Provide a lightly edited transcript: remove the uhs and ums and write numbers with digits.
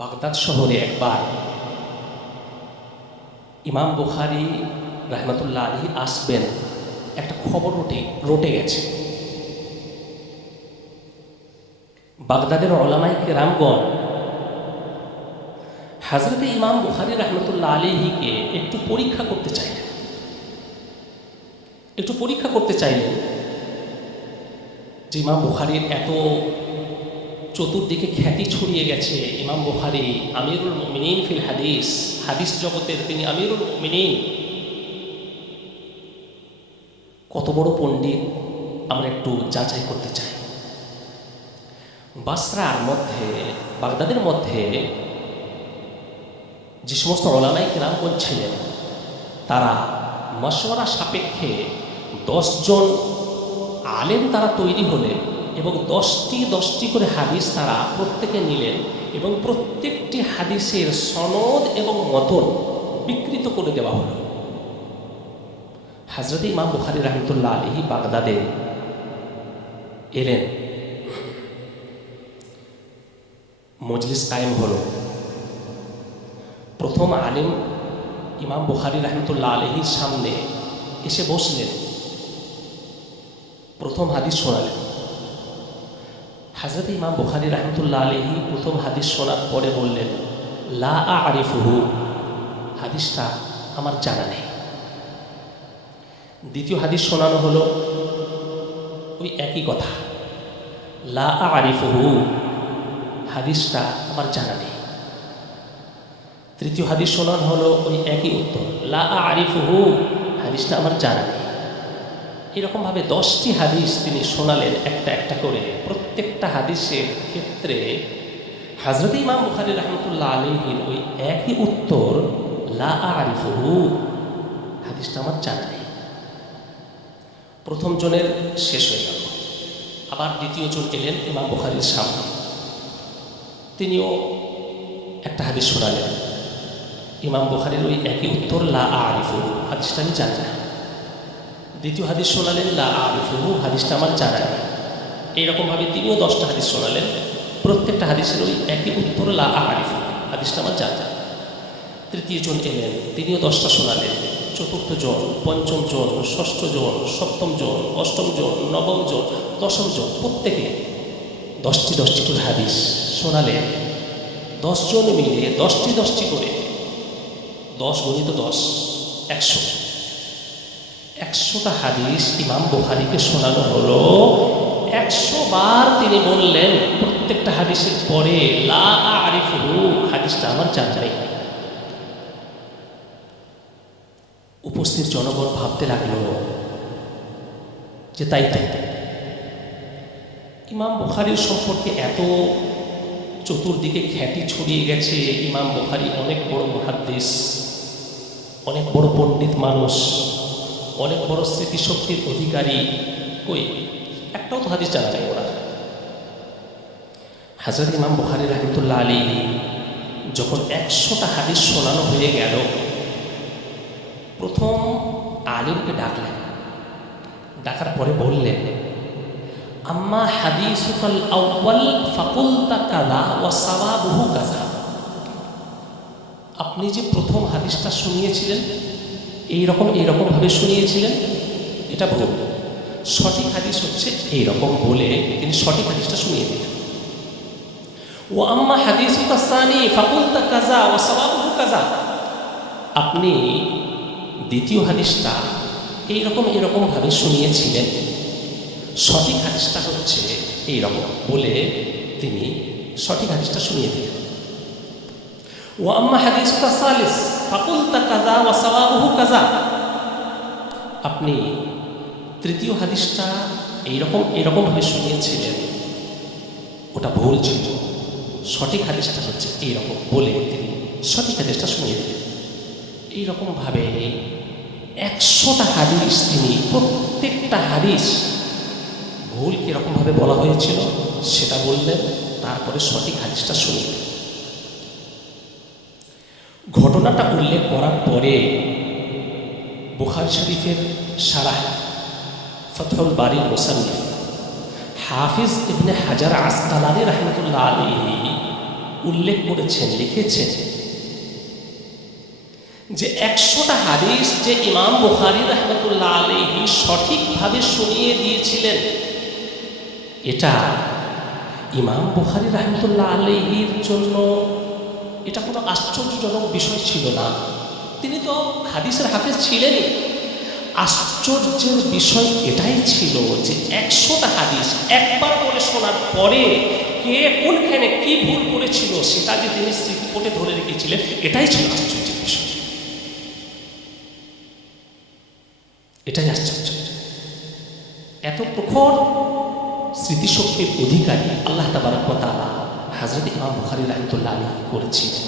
Baghdad শহরে একবার ইমাম বুখারী রাহমাতুল্লাহ আলাইহি আসবেন, একটা খবর রটে গেছে। বাগদাদের উলামায়ে কেরামগণ হযরতে ইমাম বুখারী রাহমাতুল্লাহ আলাইহিকে একটু পরীক্ষা করতে চাইলেন যে ইমাম বুখারীর এত চতুর্দিকে খ্যাতি ছড়িয়ে গেছে। ইমাম বুখারী আমিরুল মুমিনিন ফিল হাদিস, হাদিস জগতের তিনি আমিরুল মুমিনিন, কত বড় পণ্ডিত আমরা একটু যাচাই করতে চাই। বাসরার মধ্যে, বাগদাদের মধ্যে যে সমস্ত উলামায়ে কেরামগণ ছিলেন, তারা মশওয়ারা সাপেক্ষে 10 জন আলেম তারা তৈরি হলেন এবং 10টি করে হাদিস তারা প্রত্যেকে নিলেন এবং প্রত্যেকটি হাদিসের সনদ এবং মতন বিকৃত করে দেওয়া হলো। হযরত ইমাম বুখারী রাহমাতুল্লাহ আলাইহি বাগদাদে এলেন, মজলিস কায়েম হলো। প্রথম আলেম ইমাম বুখারী রাহমাতুল্লাহ আলাইহির সামনে এসে বসলেন, প্রথম হাদিস শোনালেন। হযরত ইমাম বুখারী রাহমাতুল্লাহ আলাইহি প্রথম হাদিস শোনার পরে বললেন, লা আরিফুহু, হাদিসটা আমার জানা নেই। দ্বিতীয় হাদিস শোনানো হলো, ওই একই কথা, লা আরিফুহু, হাদিসটা আমার জানা নেই। তৃতীয় হাদিস শোনানো হলো, ওই একই উত্তর, লা আরিফুহু, হাদিসটা আমার জানা নেই। এরকমভাবে 10টি হাদিস তিনি শোনালেন একটা একটা করে। প্রত্যেকটা হাদিসের ক্ষেত্রে হযরত ইমাম বুখারী রাহমাতুল্লাহ আলাইহির ওই একই উত্তর, লা আরিফুহু, হাদিসটা আমার জানা নেই। প্রথম জনের শেষ হয়ে গেল, আবার দ্বিতীয় জন এলেন ইমাম বুখারীর সামনে, তিনিও একটা হাদিস শোনালেন। ইমাম বুখারীর ওই একই উত্তর, লা আরিফুহু, হাদিসটা আমি জানি না। দ্বিতীয় হাদিস শোনালেন, লা আরিফুহু, হাদিসটা আমার জানা নেই। এইরকমভাবে তিনিও 10টা হাদিস শোনালেন, প্রত্যেকটা হাদিসের ওই একই উত্তর, লা আরিফুহু, হাদিসটা আমার জানা। তৃতীয় জন এলেন, তিনিও 10টা শোনালেন। চতুর্থ জন, পঞ্চম জন, ষষ্ঠ জন, সপ্তম জন, অষ্টম জন, নবম জন, দশম জন, প্রত্যেকে 10টি করে হাদিস শোনালেন। 10 জন মিলে 10টি করে, 10 গুণিত 10, 100টা হাদিস ইমাম বুখারীকে শোনানো হলো। 100 বার তিনি বললেন প্রত্যেকটা হাদিসের পরে, লা আরিফুহু, হাদিসটা আমার জানা নেই। উপস্থিত জনগণ ভাবতে লাগলো যে তাই ইমাম বুখারীর সম্পর্কে এত চতুর্দিকে খ্যাতি ছড়িয়ে গেছে। ইমাম বুখারী অনেক বড় মুহাদ্দিস, অনেক বড় পণ্ডিত মানুষ, অনেক বড় স্মৃতিশক্তির অধিকারী, কই একটাও তো হাদিস জানা নেই ওরা। হযরত ইমাম বুখারী রাহমাতুল্লাহ আলাইহি যখন 100টা হাদিস শোনানো হয়ে গেল, প্রথম আলিমকে ডাকলেন। ডাকার পরে বললেন, আম্মা হাদিসুকাল আউয়াল ফাকুলতা কাযা ওয়া সাওয়াবুহু কাযা, আপনি যে প্রথম হাদিসটা শুনিয়েছিলেন এইরকমভাবে শুনিয়েছিলেন, এটা ভুল। সঠিক হাদিস হচ্ছে এইরকম বলে তিনি সঠিক হাদিসটা শুনিয়ে দিলেন। ও আম্মা হাদিসুকা সানি ফাকুলতা কাযা ওয়া সাওয়াবুহু কাযা, আপনি দ্বিতীয় হাদিসটা এইরকমভাবে শুনিয়েছিলেন, সঠিক হাদিসটা হচ্ছে এইরকম বলে তিনি সঠিক হাদিসটা শুনিয়ে দিলেন। ও আম্মা হাদিসুকা সালিস ফাকুলতা কাযা ওয়া সাওয়াবুহু কাযা, আপনি তৃতীয় হাদিসটা এইরকমভাবে শুনিয়েছিলেন, ওটা ভুল ছিল, সঠিক হাদিসটা হচ্ছে এইরকম বলে তিনি সঠিক হাদিসটা শুনিয়ে দিলেন। এইরকমভাবে 100টা হাদিস তিনি, প্রত্যেকটা হাদিস ভুল কীরকমভাবে বলা হয়েছিল সেটা বললেন, তারপরে সঠিক হাদিসটা শুনিয়ে দিলেন। ঘটনাটা উল্লেখ করার পরে বুখারী শরীফের শারাহ ফাতহুল বারীর মুসান্নিফ হাফিজ ইবনে হাজার আসকালানী রাহমাতুল্লাহ আলাইহি উল্লেখ করেছেন, লিখেছেন যে 100টা হাদিস যে ইমাম বুখারী রাহমাতুল্লাহ আলাইহি সঠিকভাবে শুনিয়ে দিয়েছিলেন, এটা ইমাম বুখারী রাহমাতুল্লাহ আলাইহির জন্য এটা কোনো আশ্চর্যজনক বিষয় ছিল না। তিনি তো হাদিসের হাফেজ ছিলেনই। আশ্চর্যের বিষয় এটাই ছিল যে 100টা হাদিস একবার করে শোনার পরে কে কোনখানে কি ভুল করেছিল সেটা যে তিনি স্মৃতিপটে ধরে রেখেছিলেন, এটাই ছিল আশ্চর্যের বিষয়। এটাই আশ্চর্য। এত প্রখর স্মৃতিশক্তির অধিকারী আল্লাহ তাবারক ওয়া তাআলা হযরত ইমাম বুখারী রাহমাতুল্লাহ আলাইহি করেছিলেন।